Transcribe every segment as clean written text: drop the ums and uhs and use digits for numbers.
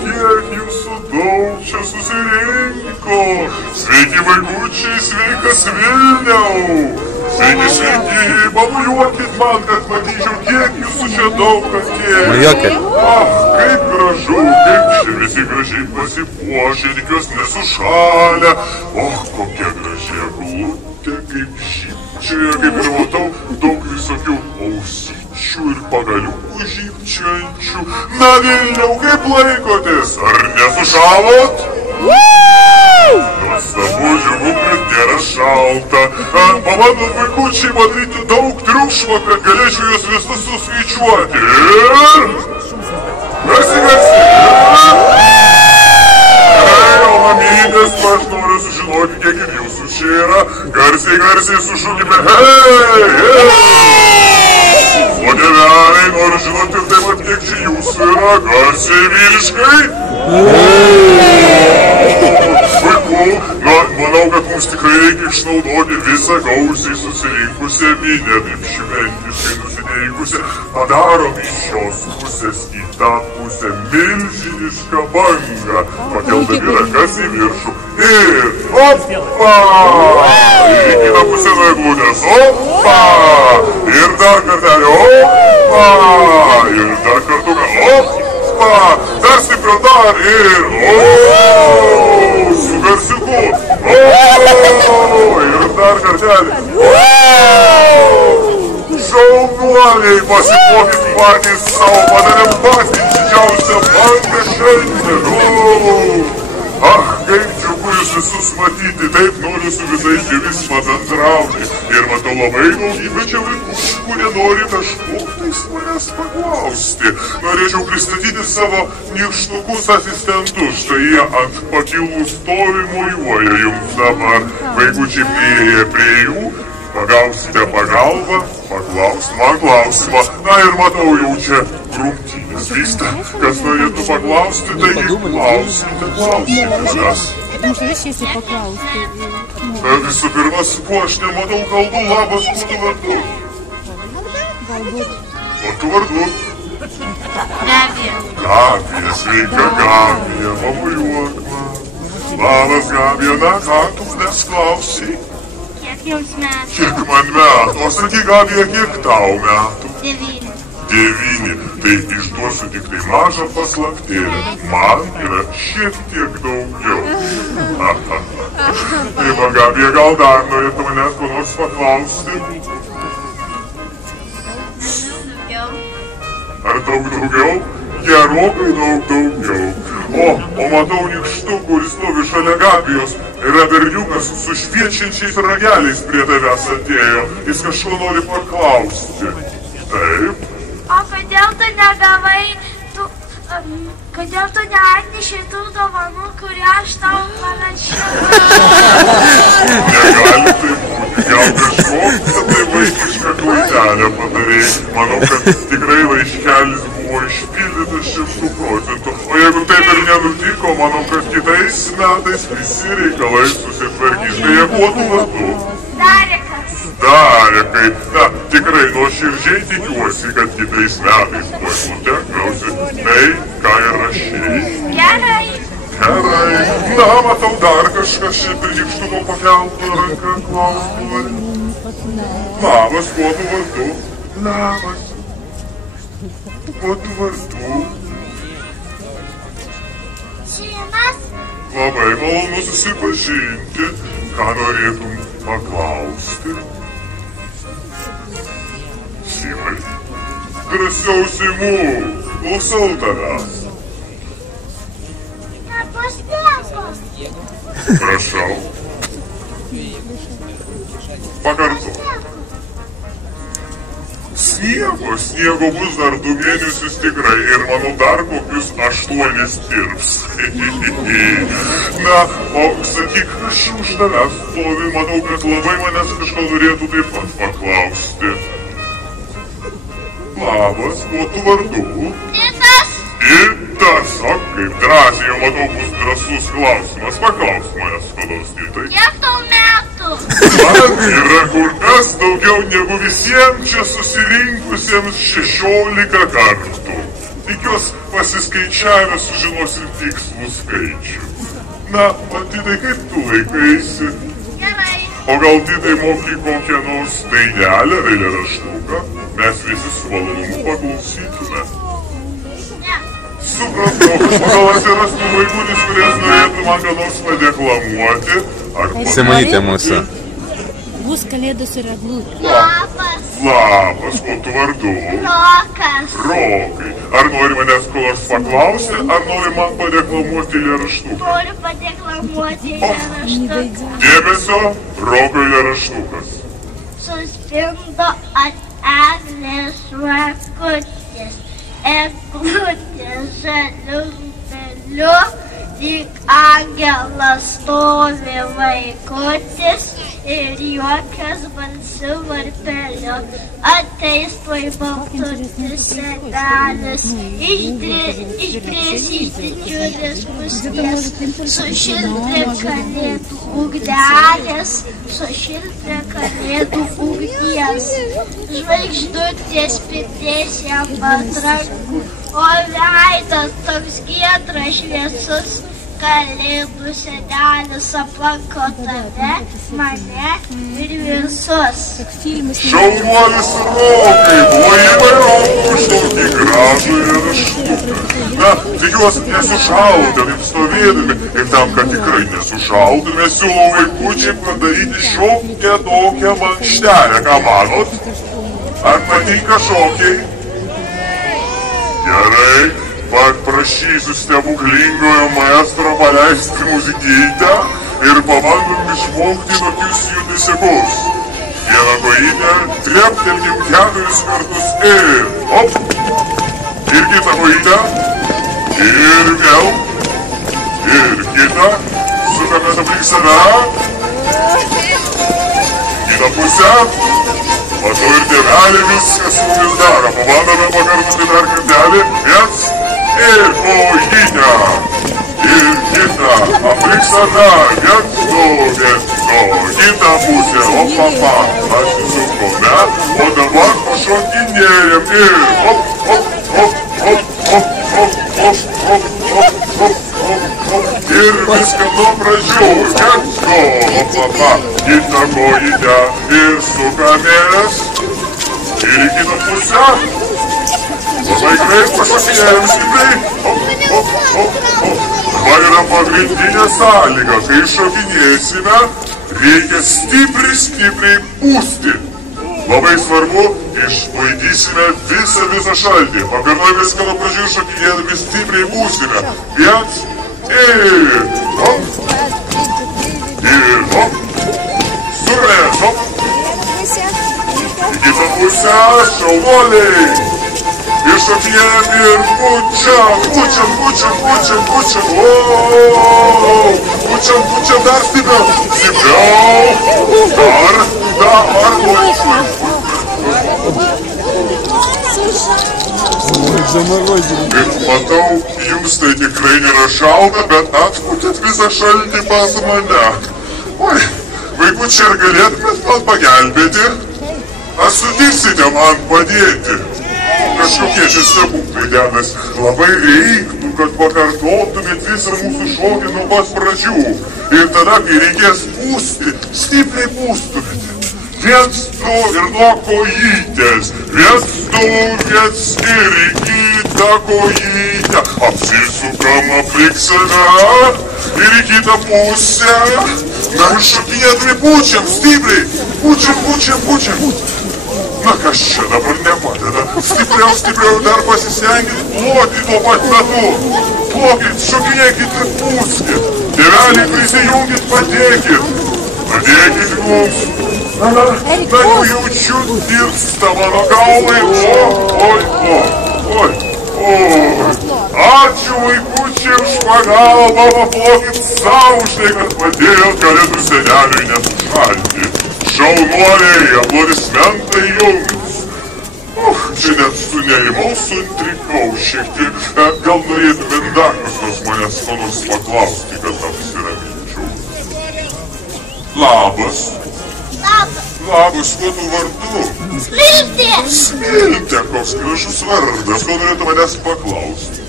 Kiek jūsų daug čia susirinko, sveiki vaikučiai, sveikas Vilniau, sveiki, pamojuokit man, kad matyčiau, kiek jūsų čia daug atėjo. Kaip gražu, kaip čia visi gražiai pasipuošę, tikiuos nesušalę, kokia graži eglutė, kaip žybčioje, kaip ir matau, daug visokių ausyčių ir pagaliukų žybčiojančių. Na Vilniau, kaip laikotės, ar nesušalot? Nuostabu, džiugu, kad nėra šalta. Pabandau vaikučiai padaryti daug triukšmo, kad galėčiau juos visus suskaičiuoti. Garsiai. O mamytės, aš noriu sužinoti, kiek ir jūsų čia yra. Garsiai sušūkime. O tėveliai, noriu žinoti ir taip pat, kiek čia jūsų yra. Garsiai vyriškai. Puiku, manau, kad mums tikrai reikia išnaudoti visą gausiai susirinkusią minią, taip šventiškai nusiteikusią. Padarom iš šios pusės į tą pusę milžinišką bangą, pakeldami rankas į viršų. Ir opa! Ir į kitą pusę nuo eglutės. Opa! Ir dar kartelį. Opa! Ir dar kartuką. Opa! Dar stipriau dar ir su garsiuku. Ir dar kartelį. Šaunuoliai, pasipuokit patys savo, padarėm patys didžiausią bangą šiandien. Kaip džiugu jūs visus matyti, taip noriu su visais jumis pabendrauti. Ir matau labai daugybę čia vaikučių, kurie nori kažko tais manęs paklausti. Norėčiau pristatyti savo nykštukus asistentus. Štai jie ant pakilų stovi mojuoja jums dabar. Vaikučiai prieėję prie jų, pagausite pagalbą, paklaus man klausimą. Na ir matau jau čia grumtynės vyksta. Kas norėtų paklausti, taigi klauskite manęs. Aš paklausti. Visų pirma, su kuo aš nematau kalbų, labas, kuo tu vardu? Galbūt. O tu vardu? Gabija. Gabija, sveika Gabija, pamojuok man. Labas Gabija, na ką tu manęs klausai? Kiek jums metų? Kiek man metų? O sakyk Gabija, kiek tau metų? 9. 9. Tai išduosiu tik tai mažą paslaptėlę. Man yra šiek tiek daugiau. Tai va Gabija, gal dar norėtų manęs ko nors paklausti? Daugiau. Ar daug daugiau? Gerokai daug daugiau. O matau nykštų, kuris stovi šalia Gabijos. Yra berniukas su šviečiančiais rageliais prie tavęs atėjo. Jis kažko nori paklausti. Taip. O kodėl tu negavai, kodėl tu neatnešai tų dovanų, kurie aš tau parašiau? Negali tai būti. Gal kažkokią tai vaikišką klaidelę padarėjai. Manau, kad tikrai laiškelis buvo išpildytas 100%. O jeigu taip ir nenutiko, manau, kad kitais metais visi reikalai susitvarkys. Beje, kuo tu vardu? Darekas. Darekai. Na, tikrai nuoširdžiai tikiuosi, kad kitais metais tuoj nutekliausi. Tai, ką ir rašėjai. Gerai. Gerai. Na, matau dar kažkas čia prie nykštuko pakeltų ranką klausimą. Labas, kuo tu vardu? Labas. Kuo tu vardu? Šimas. Labai malonu susipažinti. Ką norėtum paklausti? Simai. Drąsiau Simu. Klausau tavęs. Bus sniegos. Prašau. Pakartok. Sniego bus dar 2 mėnesius tikrai ir manau dar kokius 8 dirbs. Na, o sakyk, aš už tavęs stovi, manau, kad labai manęs kažko norėtų taip pat paklausti. Labas, kuo tu vardu? Itas. Itas, o kaip drąsiai, jau matau, bus drąsus klausimas. Paklausk manęs, kodos Itai. Kiek tau metų? Man yra kur kas daugiau negu visiems čia susirinkusiems 16 kartų. Tikiuos pasiskaičiavę sužinosim tikslų skaičių. Na, o Titai, kaip tu laikaisi? Gerai. O gal Titai moki kokią nors dainelę ar eilėraštuką? Mes visi su malonumu paklausytume. Ne. Supratau, o gal atsirastų vaikutis, kuris norėtų man ką nors padeklamuoti? Simonytė mūsų. Bus kalėdos ir eglutė. Labas. Labas, kuo tu vardu? Rokas. Rokai. Ar nori manęs ko nors paklausti, ar nori man padeklamuoti eilėraštuką? Noriu padeklamuoti eilėraštuką. Dėmesio, Roko eilėraštukas. Suspindo ant eglės žvakutis, eglutės žaliu peliu, lyg angelas stovi vaikutis ir juokas balsiu varpeliu. Ateis tuoj baltutis senelis, išbrės iš didžiulės pusties, sušildė kalėdų ugnelės, sušildė kalėdų ugnies. Žvaigždutės spindės jam patrankų, o veidas toks giedras šviesus. Kalėdų senelis aplanko tave, mane ir visus. Šaunuolis Rokai, plojimai Rokų už tokį gražų eilėraštuką. Na, tikiuosi nesušaldote taip stovėdami ir tam, kad tikrai nesušaldote, siūlau vaikučiai padaryti šiokią tokią mankštelę. Ką manot? Ar patinka šokiai? Gerai. Paprašysiu stebuklingojo maestro paleisti muzikytę ir pabandom išmokti tokius judesiukus. Vieną kojinę treptelkim 4 kartus ir hop. Ir kitą kojinę. Ir vėl. Ir kitą. Sukamės aplink save. Kitą pusę. Matau ir tėvelį viską su mumis daro. Pabandome pakartoti dar kartelį. Viens. Ir kojinę. Ir kitą. Aplink save. Viens, du. Kitą pusę. Opapa. Pasisukome. O dabar pašokinėjam. Ir hop, hop. Ir viską nuo pradžių, papa, kitą kojytę ir sukamės. Ir į kitą pusę. Labai greit pašokinėjom stipriai. Dabar yra pagrindinė sąlyga, kai šokinėsime, reikia stipriai pūsti. Labai svarbu, išbaidysime visą šaltį. Pakartoj viską nuo pradžių šokinėdami stipriai pūsime. 1 ir hop. Ir hop. Sukamės, hop. Į kitą pusę, šaunuoliai. Ir šokinėjam ir pučiam. Pučiam dar stipriau. Dar. Ir matau, jums tai tikrai nėra šalta, bet atpūtėt visą šaltį pas mane. Oi, vaikučiai, ar galėtumėt man pagelbėti? Ar sutiksite man padėti? Kažkokie čia stebuklai dedasi. Labai reiktų, kad pakartotumėt visą mūsų šokį nuo pat pradžių. Ir tada, kai reikės pūsti, stipriai pūstumėte. 1, 2 ir nuo kojytės. 1, 2 ir į kitą kojytę. Apsisukam aplink save ir į kitą pusę. Na, šokinėdami pučiam, stipriai. Pučiam. Na, kas čia dabar nepadeda? Stipriau, dar pasistengit ploti tuo pat metu. Plokit, šokinėkit ir pūskit. Tėveliai, prisijungit, padėkit. Padėkit mums. Na, jau jaučiu tirpsta mano galvai. Oi. Ačiū vaikučiai už pagalbą, paplokit savo už tai, kad padėjot Kalėdų seneliui nesušalti. Šaunuoliai, aplodismentai jums. Čia net sunerimau, suintrigau šiek tiek. Gal norėtumėt dar kas nors manęs ko nors paklausti, kad apsiraminčiau. Labas, kuo tu vardu? Smiltė, koks gražus vardas, ko norėtų manęs paklausti?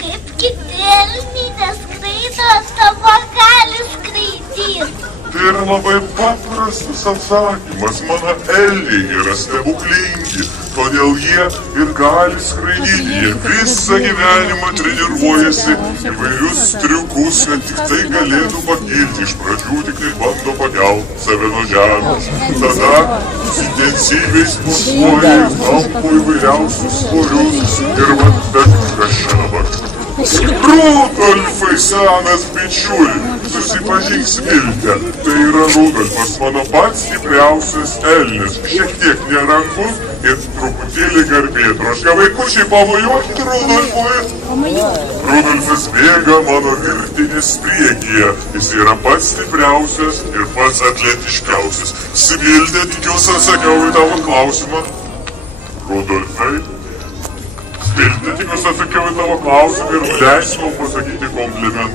Kaip kiti elniai neskraido, tavo gali skraidyti. Tai yra labai paprastas atsakymas. Mano elniai yra stebuklingi, todėl jie ir gali skraidyti. Jie visą gyvenimą treniruojasi įvairius triukus, kad tik tai galėtų pakilti. Iš pradžių tik tai bando pakelt save nuo žemės. Tada intensyviai sportuoja ir tampo įvairiausius svorius. Ir vat bet kas čia dabar. Rudolfai, senas bičiuli, susipažink Smiltė. Tai yra Rudolfas, mano pats stipriausias elnis. Šiek tiek nerangus ir truputėlį garbėtroška. Vaikučiai, pamojuokit Rudolfui. Rudolfas bėga mano virtinės priekyje. Jis yra pats stipriausias ir pats atletiškiausias. Smiltė, tikiuosi atsakiau į tavo klausimą. Rudolfai. Smiltė, tikiuosi atsakiau į tavo klausimą ir leisk man pasakyti komplimentą.